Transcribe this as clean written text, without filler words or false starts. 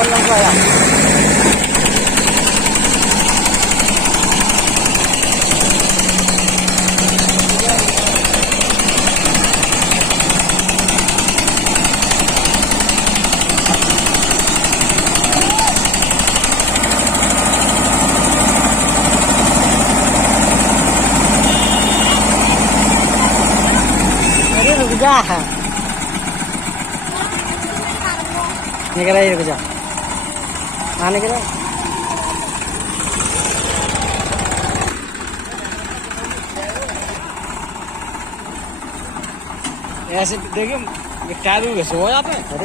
उल्लंघ आया। अरे रुक जा, निकल आई, रुक जा। हाँ निकल आई। ऐसे देखिए टायर भी घिस हो जाते हैं।